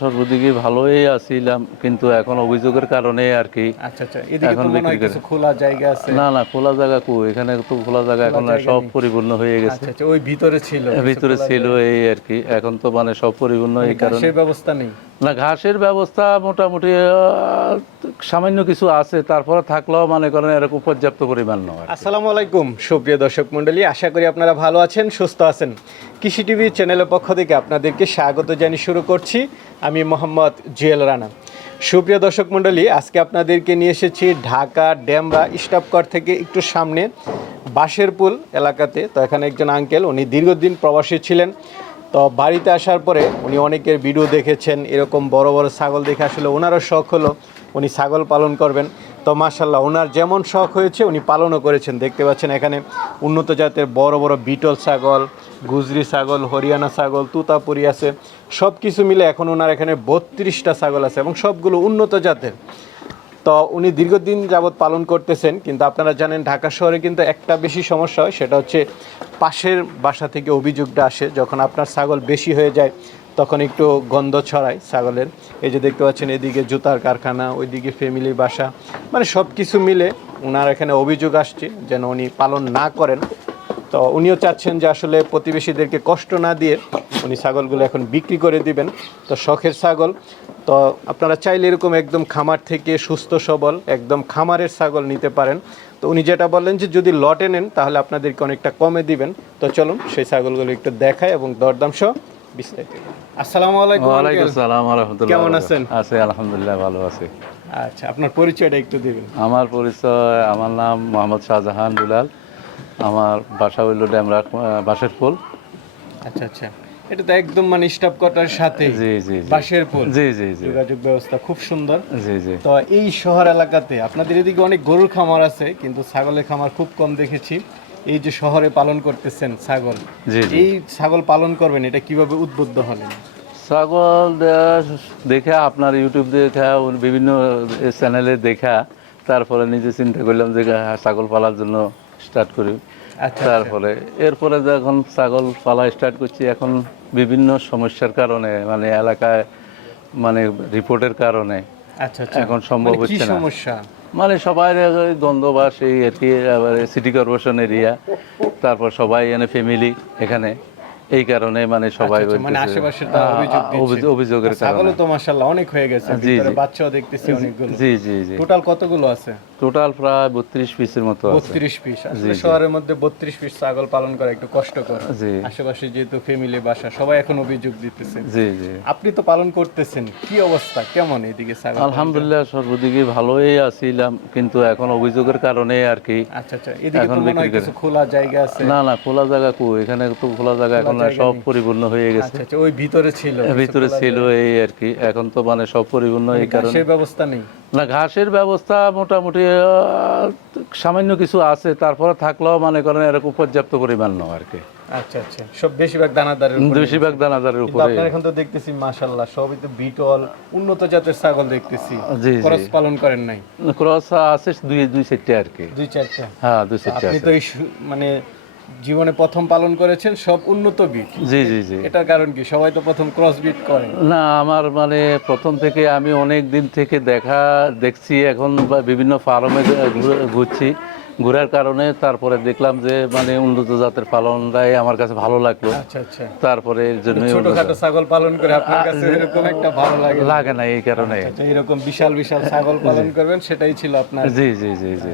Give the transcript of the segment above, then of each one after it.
সর্বদিকে ভালোই আছিলাম কিন্তু এখন অভিযোগের কারণে আর কি আচ্ছা আচ্ছা এখন মনে খোলা জায়গা আছে? না না খোলা জায়গা কো এখানে তো খোলা জায়গা এখন সব পরিপূর্ণ হয়ে গেছে। আচ্ছা ওই ভিতরে ছিল। ভিতরে ছিল এই আর কি এখন তো মানে সব পরিপূর্ণ এই কারণে। সেই ব্যবস্থা নেই? না, ঘাসের ব্যবস্থা মোটামুটি সামান্য কিছু আছে, তারপরে থাকলেও মানে করেন এরকম পর্যাপ্ত পরিমাণ নয় আসসালামু আলাইকুম, সুপ্রিয় দর্শক মণ্ডলী, আশা করি আপনারা ভালো আছেন, সুস্থ আছেন। কৃষি টিভি চ্যানেলের পক্ষ থেকে আপনাদেরকে স্বাগত জানিয়ে শুরু করছি। আমি মোহাম্মদ জুয়েল রানা। সুপ্রিয় দর্শক মণ্ডলী, আজকে আপনাদেরকে নিয়ে এসেছি ঢাকা ড্যামরা স্টাফকর থেকে একটু সামনে বাঁশেরপুল এলাকাতে। তো এখানে একজন আঙ্কেল উনি দীর্ঘদিন প্রবাসী ছিলেন। তো বাড়িতে আসার পরে উনি অনেকের ভিডিও দেখেছেন, এরকম বড় বড় ছাগল দেখে আসলে ওনারও শখ হলো, উনি ছাগল পালন করবেন। তো মাশাল্লাহ ওনার যেমন শখ হয়েছে উনি পালনও করেছেন। দেখতে পাচ্ছেন এখানে উন্নত জাতের বড় বড় বিটল ছাগল, গুজরি ছাগল, হরিয়ানা ছাগল, তুতাপুরি আছে। সব কিছু মিলে এখন ওনার এখানে বত্রিশটা ছাগল আছে এবং সবগুলো উন্নত জাতের। তো উনি দীর্ঘদিন যাবৎ পালন করতেছেন, কিন্তু আপনারা জানেন ঢাকা শহরে কিন্তু একটা বেশি সমস্যা হয়, সেটা হচ্ছে পাশের বাসা থেকে অভিযোগটা আসে, যখন আপনার ছাগল বেশি হয়ে যায়, তখন একটু গন্ধ ছড়ায় ছাগলের। এই যে দেখতে পাচ্ছেন, এদিকে জুতার কারখানা, ওইদিকে ফ্যামিলি বাসা মানে সব কিছু মিলে ওনার এখানে অভিযোগ আসছে যেন উনি পালন না করেন। তো উনিও চাচ্ছেন যে আসলে প্রতিবেশীদেরকে কষ্ট না দিয়ে উনি ছাগলগুলো এখন বিক্রি করে দিবেন। তো শখের ছাগল। তো আপনারা চাইলে এরকম একদম খামার থেকে সুস্থ সবল একদম খামারের ছাগল নিতে পারেন। তো উনি যেটা বললেন যে যদি লটে নেন তাহলে আপনাদেরকে অনেকটা কমে দিবেন। তো চলুন সেই ছাগলগুলো একটু দেখায় এবং দরদাম সহ বিস্তারিত। আসসালামু আলাইকুম ওয়ালাইকুম uncle। সালাম রহমতুল্লাহ কেমন আছেন? আছে আলহামদুলিল্লাহ ভালো আছে। আচ্ছা আপনার পরিচয়টা একটু দিবেন। আমার পরিচয় আমার নাম মোহাম্মদ শাহজাহান দুলাল। আমার বাসা হইল ড্যামরা বাসের ফুল আচ্ছা আচ্ছা। এটা তো একদম মানে স্টাফ কটার সাথে জি জি বাঁশের পুল। জি জি জি। যোগাযোগ ব্যবস্থা খুব সুন্দর। জি জি। তো এই শহর এলাকাতে আপনাদের এদিকে অনেক গরুর খামার আছে কিন্তু ছাগলের খামার খুব কম দেখেছি। এই যে শহরে পালন করতেছেন ছাগল জি জি। এই ছাগল পালন করবেন এটা কীভাবে উদ্বুদ্ধ হলেন? ছাগল দেখা আপনার ইউটিউব দেখা বিভিন্ন চ্যানেলে দেখা তারপরে নিজে চিন্তা করলাম যে ছাগল পালার জন্য স্টার্ট করি। তারপরে এরপরে যখন ছাগল পালা স্টার্ট করছি এখন বিভিন্ন সমস্যার কারণে মানে এলাকায় মানে রিপোর্টের কারণে আচ্ছা আচ্ছা। এখন সম্ভব মানে হচ্ছে না। সমস্যা? মানে সবাই দ্বন্দ্ববাস এই সিটি কর্পোরেশন এরিয়া তারপর সবাই এনে ফ্যামিলি এখানে। এই কারণে মানে সবাই আচ্ছা, মানে আশেপাশে অভিযোগের কারণে। তো মাশাআল্লাহ অনেক হয়ে গেছে ভিতরে। বাচ্চাও দেখতেছি অনেকগুলো। জি জি জি। টোটাল কতগুলো আছে? টোটাল প্রায় বত্রিশ পিসের মতো আছে। বত্রিশ পিস। আসলে শহরের মধ্যে বত্রিশ পিস ছাগল পালন করা একটু কষ্টকর। আশেপাশে যেহেতু ফ্যামিলি বাসা সবাই এখন অভিযোগ দিতেছে। জি জি। আপনি তো পালন করতেছেন কি অবস্থা? কেমন এদিকে ছাগল আলহামদুলিল্লাহ সর্বদিকে ভালোই আছিলাম কিন্তু এখন অভিযোগের কারণে আর কি আচ্ছা আচ্ছা এদিকে তো মনে হয় কিছু খোলা জায়গা আছে? না না খোলা জায়গা কো এখানে তো খোলা জায়গা এখন সব পরিপূর্ণ হয়ে গেছে। আচ্ছা আচ্ছা ওই ভিতরে ছিল ভিতরে ছিল এই আর কি। এখন তো মানে সব পরিপূর্ণ এই কারণে। সেই ব্যবস্থা নেই? না ঘাসের ব্যবস্থা মোটামুটি সামান্য কিছু আছে তারপরে থাকলেও মানে করেন এরকম পর্যাপ্ত পরিমাণ নয় আর কি। আচ্ছা আচ্ছা সব বেশিরভাগ দানাদারের উপরে। বেশিরভাগ দানাদারের উপরে। আপনার এখন তো দেখতেছি মাশাআল্লাহ সবই তো বিটল উন্নত জাতের ছাগল দেখতেছি। জি জি। পালন করেন নাই? ক্রস আছে দুই দুই চারটে আর কি। দুই চারটা? হ্যাঁ দুই চারটে আপনি তো মানে জীবনে প্রথম পালন করেছেন সব উন্নত বিট জি জি জি। এটার কারণ কি? সবাই তো প্রথম ক্রস বিট করে। না আমার মানে প্রথম থেকে আমি অনেক দিন থেকে দেখা দেখছি এখন বিভিন্ন ফার্মে ঘুরছি। ঘোরার কারণে তারপরে দেখলাম যে মানে উন্নত জাতের পালনটাই আমার কাছে ভালো লাগল। আচ্ছা আচ্ছা। তারপরে এর জন্য ছোটখাটো ছাগল পালন করে আপনার কাছে এরকম একটা ভালো লাগে। লাগে না এই কারণে। আচ্ছা এরকম বিশাল বিশাল ছাগল পালন করবেন সেটাই ছিল আপনার। জি জি জি জি।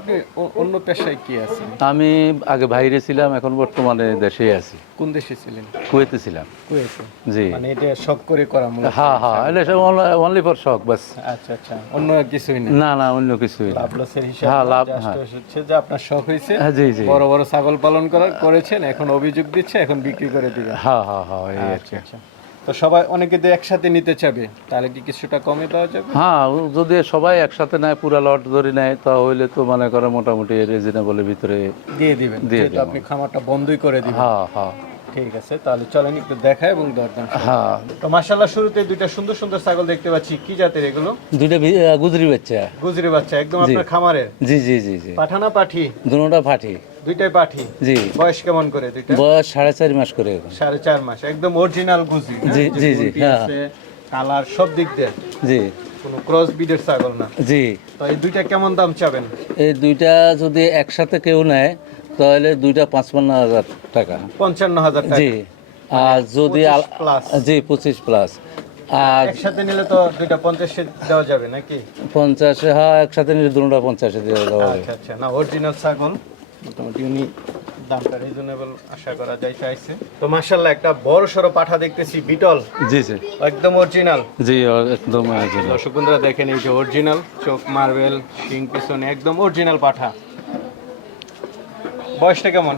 আপনি অন্য পেশায় কি আছেন? আমি আগে বাইরে ছিলাম এখন বর্তমানে দেশে আছি। কোন দেশে ছিলেন? কুয়েতে ছিলাম। কুয়েতে? জি। মানে এটা শখ করে করা মূলত। হ্যাঁ হ্যাঁ এটা সব অনলি ফর শখ বাস। আচ্ছা আচ্ছা অন্য কিছুই না? না না অন্য কিছুই না। লাভ লসের হিসাব হ্যাঁ, লাভ, হ্যাঁ। হচ্ছে যে আপনার শখ হয়েছে হ্যাঁ, বড় বড় ছাগল পালন করার করেছেন এখন অভিযোগ দিচ্ছে এখন বিক্রি করে দিবেন। হ্যাঁ হ্যাঁ হ্যাঁ এই আচ্ছা আচ্ছা। তো সবাই অনেকে একসাথে নিতে চাবে তাহলে কি কিছুটা কমে পাওয়া যাবে? হ্যাঁ যদি সবাই একসাথে নেয় পুরা লট ধরে নেয় তা হইলে তো মনে করে মোটামুটি রিজনেবলের ভিতরে দিয়ে দিবেন দিয়ে আপনি খামারটা বন্ধই করে দিবেন। হ্যাঁ হ্যাঁ। ঠিক আছে তাহলে চলেন একটু দেখায় এবং দরদাম হ্যাঁ। তো মাশাআল্লাহ শুরুতে দুইটা সুন্দর সুন্দর ছাগল দেখতে পাচ্ছি। কি জাতের এগুলো? দুইটা গুজরি বাচ্চা। গুজরি বাচ্চা একদম আপনার খামারের? জি জি জি জি। পাঠানা পাঠি? দুটা ফাটি দুইটাই পাঠি? জি। বয়স কেমন করে দুইটা? বয়স সাড়ে চার মাস করে এখন। সাড়ে চার মাস একদম অরিজিনাল গুজি জি, জি, জি, হ্যাঁ। কালার সব দিক দিয়ে। জি। কোনো ক্রস ছাগল না। জি। তো এই দুইটা কেমন দাম চাবেন? এই দুইটা যদি একসাথে কেউ নেয় তাহলে দুইটা পাঁচপান্ন হাজার টাকা। পঞ্চান্ন হাজার টাকা। জি। আর যদি আল- 25 plus। জি পঁচিশ প্লাস আর একসাথে নিলে তো দুইটা পঞ্চাশে দেওয়া যাবে নাকি? পঞ্চাশে হ্যাঁ একসাথে নিলে দুটা পঞ্চাশে দেওয়া হবে আচ্ছা আচ্ছা। না অরিজিনাল ছাগল। মোটামুটি উনি দামটা রিজনেবল আশা করা যায় চাইছে। তো মাশাল্লাহ একটা বড় সড়ো পাঠা দেখতেছি বিটল। জি জি। একদম অরিজিনাল জি একদম original। দর্শক বন্ধুরা দেখেন এই যে অরিজিনাল চোখ মার্বেল শিং পিছনে একদম অরিজিনাল পাঠা। বয়সটা কেমন?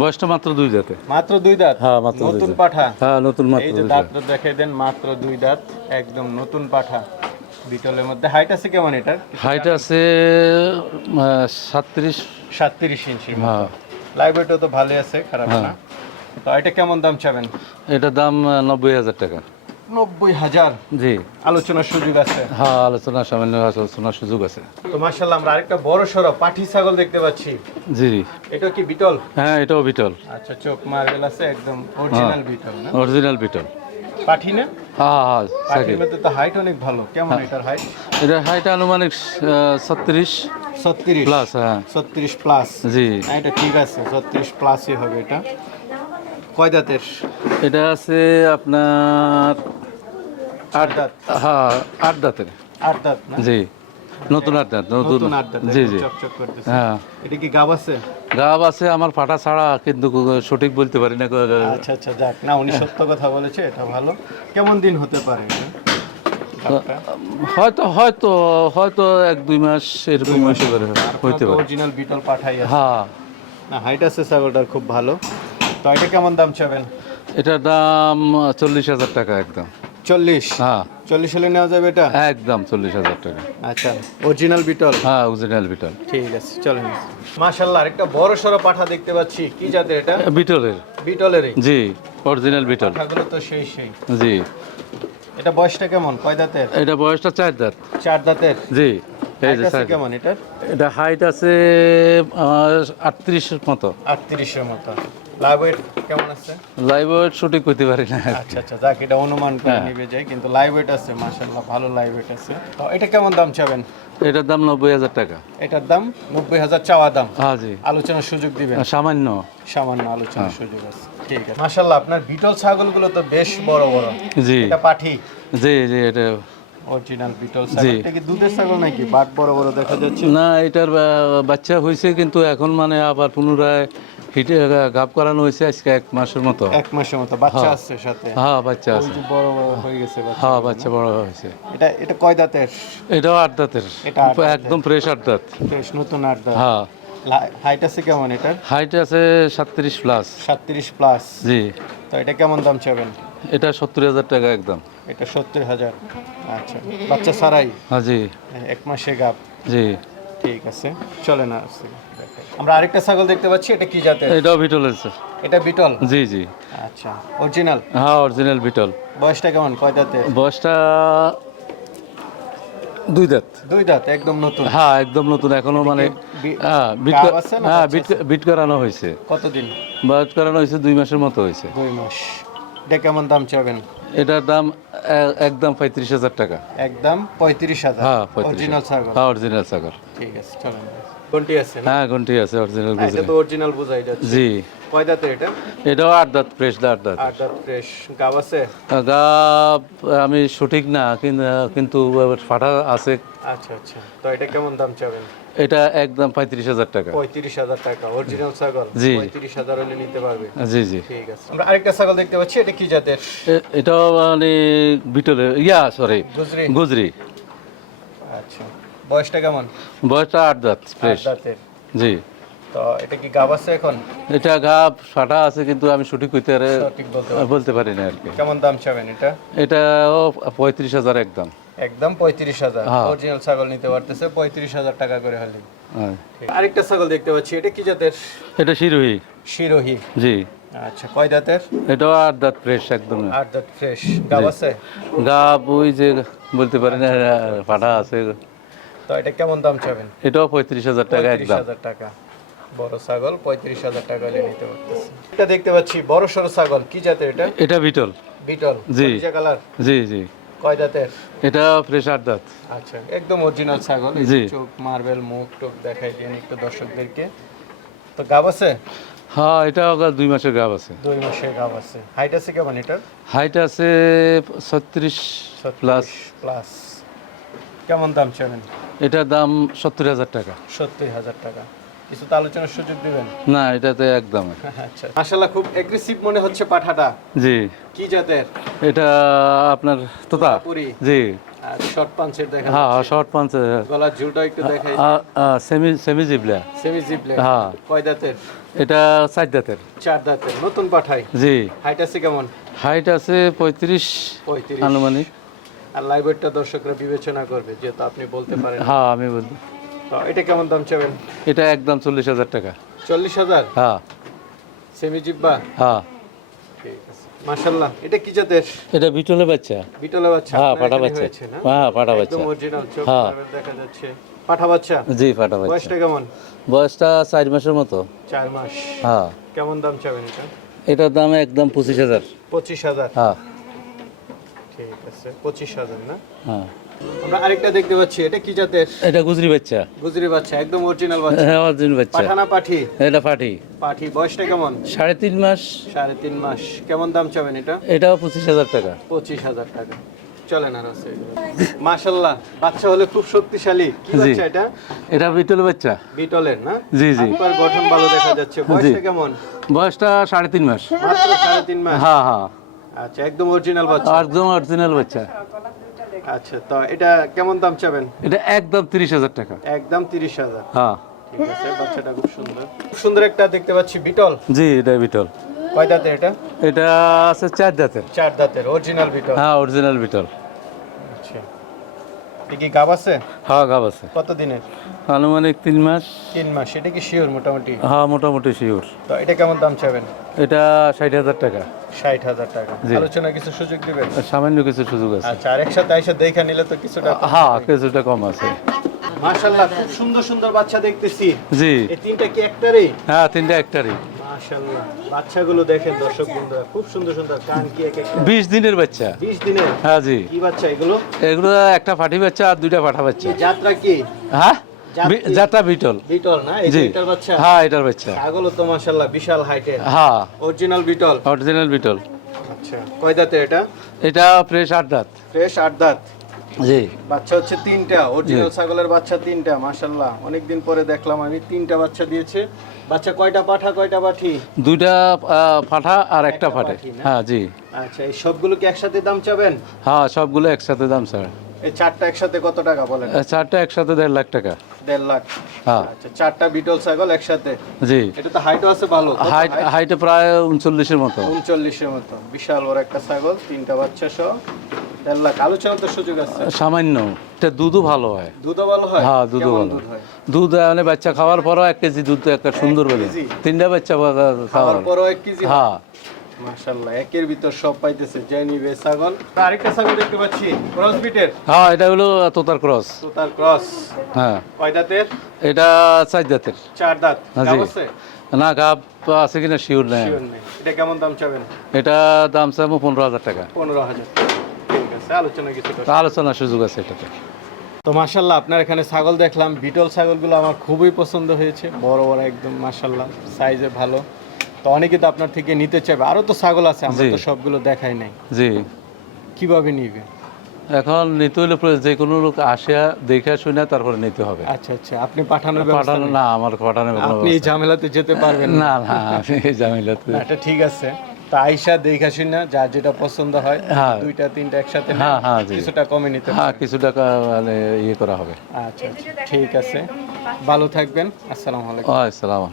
বয়সটা মাত্র দুই দাঁতে। মাত্র দুই দাঁত? হ্যাঁ, মাত্র নতুন পাঠা? হ্যাঁ নতুন মাত্র এই যে দুই দাঁত। দাঁত। দেখে দেন মাত্র দুই দাঁত একদম নতুন পাঠা। বিটলের মধ্যে হাইট আছে কেমন এটার? হাইট আছে সাতত্রিশ। সাতত্রিশ ইঞ্চি হ্যাঁ। ওয়েটও তো ভালোই আছে খারাপ না। তো এটা কেমন দাম চাবেন? এটার দাম নব্বই হাজার টাকা। নব্বই হাজার জি। আলোচনার সুযোগ আছে। হ্যাঁ আলোচনা সামান্য আলোচনার সুযোগ আছে। তো মার্শাল্লাহ আমরা আরেকটা বড় সড়ো পাঠি ছাগল দেখতে পাচ্ছি। জি। এটা কি বিটল? হ্যাঁ এটাও বিটল। আচ্ছা চোখ মার্বেল আছে একদম অরিজিনাল বিটল না? অরিজিনাল বিটল। পাঠি না? হ্যাঁ হ্যাঁ পাঠির মধ্যে তো হাইট অনেক ভালো। কেমন এটার হাইট এটার হাইট আনুমানিক ছত্রিশ। ছত্রিশ। প্লাস হ্যাঁ। ছত্রিশ প্লাস জি। এটা ঠিক আছে ছত্রিশ প্লাসই হবে এটা। কয় দাঁতের? এটা আছে আপনার আট দাঁত। হ্যাঁ আট দাঁতের। আট দাঁত জি নতুন আট দাঁত নতুন। জি জি। হ্যাঁ। এটা কি গাব আছে? গাব আছে আমার ফাটা ছাড়া কিন্তু সঠিক বলতে পারি না আচ্ছা আচ্ছা যাক। না উনি সত্য কথা বলেছে এটা ভালো। কেমন দিন হতে পারে? হয়তো হয়তো হয়তো এক দুই মাস এরকম হতে পারে হইতে পারে। অরিজিনাল বিটল পাঠাই হ্যাঁ। না হাইট আছে ছাগলটার খুব ভালো। তো এটা কেমন দাম চাবেন? এটার দাম চল্লিশ হাজার টাকা একদম। চল্লিশ। হ্যাঁ। চল্লিশ হলে নেওয়া যাবে এটা? একদম চল্লিশ হাজার টাকা। আচ্ছা অরিজিনাল বিটল। হ্যাঁ অরিজিনাল বিটল। ঠিক আছে চলেন। মাশাল্লাহ আরেকটা বড় সড়ো পাঠা দেখতে পাচ্ছি। কি জাতের এটা? বিটলের। বিটলেরই। জি অরিজিনাল বিটল। পাঠাগুলো তো সেই সেই। জি। এটা বয়সটা কেমন? কয় দাঁতের? এটা বয়সটা চার দাঁত। চার দাঁতের? জি এই যে আছে কেমন এটার? এটা হাইট আছে আটত্রিশ মতো। আটত্রিশের মতো। লাভ ওয়েট কেমন আছে? লাইভ ওয়েট করতে পারি না। আচ্ছা আচ্ছা যাক এটা অনুমান করে হ্যাঁ। নিবে যায় কিন্তু লাইভ ওয়েট আছে মাশাল্লাহ ভালো লাইভ ওয়েট আছে। তো এটা কেমন দাম চাবেন? এটার দাম নব্বই হাজার টাকা। এটার দাম নব্বই হাজার চাওয়া দাম। হ্যাঁ জি। আলোচনার সুযোগ দিবেন। সামান্য। সামান্য আলোচনার সুযোগ আছে। ঠিক আছে। আপনার বিটল ছাগলগুলো তো বেশ বড় বড়। জি। এটা পাঠি। জি জি এটা অরিজিনাল বিটল ছাগল। কি দুধের ছাগল নাকি? বাট বড় বড় দেখা যাচ্ছে। না এটার বাচ্চা হয়েছে কিন্তু এখন মানে আবার পুনরায় হিটে গাপ করানো হয়েছে আজকে এক মাসের মতো। এক মাসের মতো বাচ্চা আছে সাথে। হ্যাঁ বাচ্চা আছে। বড় বড় হয়ে গেছে হ্যাঁ বাচ্চা বড় হয়েছে এটা এটা কয় দাঁতের? এটাও আট দাঁতের। এটা একদম ফ্রেশ আট দাঁত। বেশ নতুন আট দাঁত। হ্যাঁ। হাইট আছে কেমন এটার? হাইট আছে সাতত্রিশ প্লাস সাতত্রিশ প্লাস জি। তো এটা কেমন দাম চাবেন? এটা সত্তর হাজার টাকা একদম। এটা সত্তর হাজার। আচ্ছা বাচ্চা ছাড়াই? হ্যাঁ জি। এক মাসে গাপ জি। ঠিক আছে চলে না আমরা আরেকটা ছাগল দেখতে পাচ্ছি এটা কি জাতের? এটাও বিটল আছে। এটা বিটল? জি জি। আচ্ছা অরিজিনাল হ্যাঁ অরিজিনাল বিটল। বয়সটা কেমন? কয় দাঁতের? বয়সটা দুই দাঁত। দুই দাঁত একদম নতুন? হ্যাঁ একদম নতুন। এখনও মানে হ্যাঁ বিট হ্যাঁ বিট বিট করানো হয়েছে। কতদিন? বাট করানো হয়েছে দুই মাসের মতো হয়েছে। দুই মাস। এটা কেমন দাম চাবেন? এটার দাম একদম পঁয়ত্রিশ হাজার টাকা। একদম পঁয়ত্রিশ হাজার। হ্যাঁ অরিজিনাল ছাগল। হ্যাঁ অরিজিনাল ছাগল। ঠিক আছে চলেন। কোনটি আছে হ্যাঁ ঘন্টি আছে অরিজিনাল হ্যাঁ, এটা তো অরিজিনাল বোঝাই যাচ্ছে। জি। কয় দাঁতের এটা? এটাও আট দাঁত ফ্রেশ দাঁত। আট দাঁত ফ্রেশ গাব আছে? গা আমি সঠিক না কিন্তু ফাটা আছে। আচ্ছা আচ্ছা। তো এটা কেমন দাম চাবেন? এটা একদম পঁয়ত্রিশ হাজার টাকা। পঁয়ত্রিশ হাজার টাকা অরিজিনাল ছাগল? জি। পঁয়ত্রিশ হাজার হলে নিতে পারবে। জি জি। ঠিক আছে। আমরা আরেকটা ছাগল দেখতে পাচ্ছি এটা কি জাতের? এ- এটাও মানে বিটলে ইয়া সরি গুজরি। গুজরি। আচ্ছা। বয়সটা কেমন? বয়সটা আট দাঁত ফ্রেশ জি। তো এটা কি গাব আছে এখন? এটা গা ফাটা আছে কিন্তু আমি সঠিক সঠিক বলতে পারি না। আর কি। কেমন দাম চাবেন এটা? এটাও পঁয়ত্রিশ হাজার একদম একদম পঁয়ত্রিশ হাজার। হ্যাঁ। অরিজিনাল ছাগল নিতে পারতেছে পঁয়ত্রিশ হাজার টাকা করে হলে। হ্যাঁ। আরেকটা ছাগল দেখতে পাচ্ছি এটা কি জাতের? এটা শিরোহী। শিরোহি। জি। আচ্ছা কয় দাঁতের? এটাও আট দাঁত ফ্রেশ একদম। আট দাঁত ফ্রেশ গাব আছে? গা ওই যে বলতে পারি না ফাটা আছে। তো এটা কেমন দাম চাবেন? এটাও পঁয়ত্রিশ হাজার টাকা একদম। হাজার টাকা। বড় ছাগল পঁয়ত্রিশ হাজার টাকা হলে নিতে পারতেছে। এটা দেখতে পাচ্ছি বড় সড়ো ছাগল। কি জাতের এটা? এটা বিটল। বিটল। জি। কালার? জি জি। কয় দাঁতের এটা ফ্রেশার দাঁত। আচ্ছা একদম অরিজিনাল ছাগল। জি। চোখ মার্বেল মুখ টোক দেখাই দিন একটু দর্শকদেরকে। তো গাব আছে? হ্যাঁ এটা দুই মাসের গাব আছে। দুই মাসের গাব আছে। হাইট আছে কেমন এটার? হাইট আছে ছত্রিশ প্লাস প্লাস কেমন দাম চাবেন? এটার দাম সত্তর হাজার টাকা। সত্তর হাজার টাকা। কিছু তো আলোচনার সুযোগ দিবেন? না এটাতে একদম। আচ্ছা। মাশাল্লাহ খুব এগ্রেসিভ মনে হচ্ছে পাঠাটা। জি। কি জাতের? এটা আপনার তোতা। পুরি জি। শর্ট পাঞ্চের দেখা হ্যাঁ শর্ট পাঞ্চ গলার ঝুলটা একটু দেখাই। সেমি সেমি জিবলা সেমি জিপলে হ্যাঁ। কয় দাঁতের? এটা চার দাঁতের। চার দাঁতের। নতুন পাঠাই। জি। হাইট আছে কেমন? হাইট আছে পঁয়ত্রিশ পঁয়ত্রিশ। আনুমানিক। আর লাইভেরটা দর্শকরা বিবেচনা করবে যেহেতু আপনি বলতে পারেন হ্যাঁ আমি বলব। তো এটা কেমন দাম চাবেন? এটা একদম চল্লিশ হাজার টাকা। চল্লিশ হাজার? হ্যাঁ। সেমি জিব্বা হ্যাঁ। ঠিক আছে। মাশাল্লাহ এটা কি জাতের? এটা বিটলে বাচ্চা। বিটলে বাচ্চা। হ্যাঁ পাটা বাচ্চা। হ্যাঁ পাটা বাচ্চা। একদম অরিজিনাল চোখ হ্যাঁ। দেখা যাচ্ছে। পাঠা বাচ্চা? জি বাচ্চা। বয়সটা কেমন? বয়সটা চার মাসের মতো। চার মাস। হ্যাঁ। কেমন দাম চাবেন এটা? এটার দাম একদম পঁচিশ হাজার। পঁচিশ হাজার। হ্যাঁ। ঠিক আছে পঁচিশ হাজার না? হ্যাঁ। আমরা আরেকটা দেখতে পাচ্ছি এটা কি জাতের? এটা গুজরি বাচ্চা। গুজরি বাচ্চা একদম অরিজিনাল বাচ্চা। হ্যাঁ অর্জুন বাচ্চা। পাঠানা পাঠি? এটা পাটি পাঠি বয়সটা কেমন? সাড়ে তিন মাস। সাড়ে তিন মাস। কেমন দাম চাবেন এটা? এটাও পঁচিশ হাজার টাকা। পঁচিশ হাজার টাকা। চলেন আর আছে। মাশাল্লাহ বাচ্চা হলে খুব শক্তিশালী। কি বাচ্চা এটা? এটা বিটল বাচ্চা। বিটলের না? জি জি। আপনার গঠন ভালো দেখা যাচ্ছে। বয়সটা কেমন? বয়সটা সাড়ে তিন মাস। মাত্র সাড়ে তিন মাস? হ্যাঁ হ্যাঁ। আচ্ছা একদম অরিজিনাল বাচ্চা। একদম অরিজিনাল বাচ্চা। আচ্ছা তো এটা কেমন দাম চাবেন? এটা একদম তিরিশ হাজার টাকা। একদম তিরিশ হাজার। হ্যাঁ। ঠিক আছে বাচ্চাটা খুব সুন্দর। খুব সুন্দর একটা দেখতে পাচ্ছি বিটল। জি এটা বিটল। কয় দাঁতের এটা? এটা আছে চার দাঁতের। চার দাঁতের অরিজিনাল বিটল। হ্যাঁ অরিজিনাল বিটল। আচ্ছা। কি গাব আছে? হ্যাঁ গাব আছে। কত দিনের আনুমানিক তিন মাস। তিন মাস এটা কি শিওর মোটামুটি? হ্যাঁ মোটামুটি শিওর তো এটা কেমন দাম চাবেন? এটা ষাট হাজার টাকা। ষাট হাজার টাকা। জি। আলোচনা কিছু সুযোগ দিবেন? সামান্য কিছু সুযোগ আছে। আচ্ছা আর একসাথে আইসা দেখা নিলে তো কিছুটা হ্যাঁ কিছুটা কম আছে। মাশাল্লাহ খুব সুন্দর সুন্দর বাচ্চা দেখতেছি। জি। এই তিনটা কি একটারই? হ্যাঁ তিনটা একটারই। মাশাল্লাহ বাচ্চাগুলো দেখেন দর্শক বন্ধুরা খুব সুন্দর সুন্দর কান কি এক দিনের বাচ্চা। বিশ দিনের? হ্যাঁ জি। কি বাচ্চা এগুলো? এগুলো একটা পাঠি বাচ্চা আর দুইটা পাঠা বাচ্চা। যাত্রা কি? হ্যাঁ? যাত্রা বিটল। বিটল না? এই এটার বাচ্চা? হ্যাঁ এটার বাচ্চা। ছাগল তো মাশাল্লাহ বিশাল হাইটের হ্যাঁ। অরিজিনাল বিটল। অরিজিনাল বিটল। আচ্ছা কয় দাঁতে এটা? এটা ফ্রেশ আট দাঁত। ফ্রেশ আট দাঁত। জি। বাচ্চা হচ্ছে তিনটা অরিজিনাল ছাগলের বাচ্চা তিনটা মাশাল্লাহ অনেকদিন পরে দেখলাম আমি তিনটা বাচ্চা দিয়েছে। বাচ্চা কয়টা পাঠা কয়টা পাঠি? দুইটা পাঠা আর একটা ফাটে। হ্যাঁ জি। আচ্ছা এই সবগুলো কি একসাথে দাম চাবেন? হ্যাঁ সবগুলো একসাথে দাম স্যার। এই চারটা একসাথে কত টাকা বলেন? চারটা একসাথে দেড় লাখ টাকা। দেড় লাখ। হ্যাঁ। আচ্ছা চারটা বিটল ছাগল একসাথে। জি। এটা তো হাইটও আছে ভালো হাইট হাইটে প্রায় উনচল্লিশের মতো। উনচল্লিশের মতো। বিশাল বড় একটা ছাগল তিনটা বাচ্চা সহ। দেড় লাখ। আলোচনা তো সুযোগ আছে। সামান্য। এটা দুধও ভালো হয়। দুধও ভালো হয়? হ্যাঁ দুধও ভালো। দুধ মানে বাচ্চা খাওয়ার পরও এক কেজি দুধ একটা সুন্দর বলে। তিনটা বাচ্চা খাওয়ার পরও এক কেজি হয়? মাশাআল্লাহ একের ভিতর সব পাইতেছে ছাগল। আরেকটা ছাগল দেখতে পাচ্ছি ক্রস বিটের হ্যাঁ এটা হলো তোতার ক্রস তো তার ক্রস হ্যাঁ। কয় দাঁতের? এটা চার জাতের চার দাঁত। হ্যাঁ। আছে? না গাব আছে কিনা শিওর নেই। এটা কেমন দাম চাবেন? এটা দাম চাবো পনেরো হাজার টাকা। পনেরো হাজার। ঠিক আছে আলোচনা কিছু আলোচনার সুযোগ আছে এটাতে। তো মাশাল্লাহ আপনার এখানে ছাগল দেখলাম। বিটল ছাগলগুলো আমার খুবই পছন্দ হয়েছে। বড় বড় একদম মাশাল্লাহ সাইজে ভালো। তো অনেকে তো আপনার থেকে নিতে চাইবে। আরও তো ছাগল আছে আমরা। তো সবগুলো দেখাই নাই। জি। কীভাবে নিবে? এখন নিতে হলে যে কোনো লোক আসে দেখে শুনে তারপরে নিতে হবে। আচ্ছা আচ্ছা। আপনি পাঠানোর ব্যবস্থা পাঠানো না আমার পাঠানো কোনো আপনি এই ঝামেলাতে যেতে পারবেন না। না না আমি এই ঝামেলাতে এটা ঠিক আছে। তা আইসা দেখা শুনে যার যেটা পছন্দ হয় হ্যাঁ। দুইটা তিনটা একসাথে হ্যাঁ, হ্যাঁ। কিছুটা কমে নিতে হ্যাঁ কিছু টাকা মানে ইয়ে করা হবে। আচ্ছা আচ্ছা। ঠিক আছে। ভালো থাকবেন। আসসালামু আলাইকুম। আসসালাম।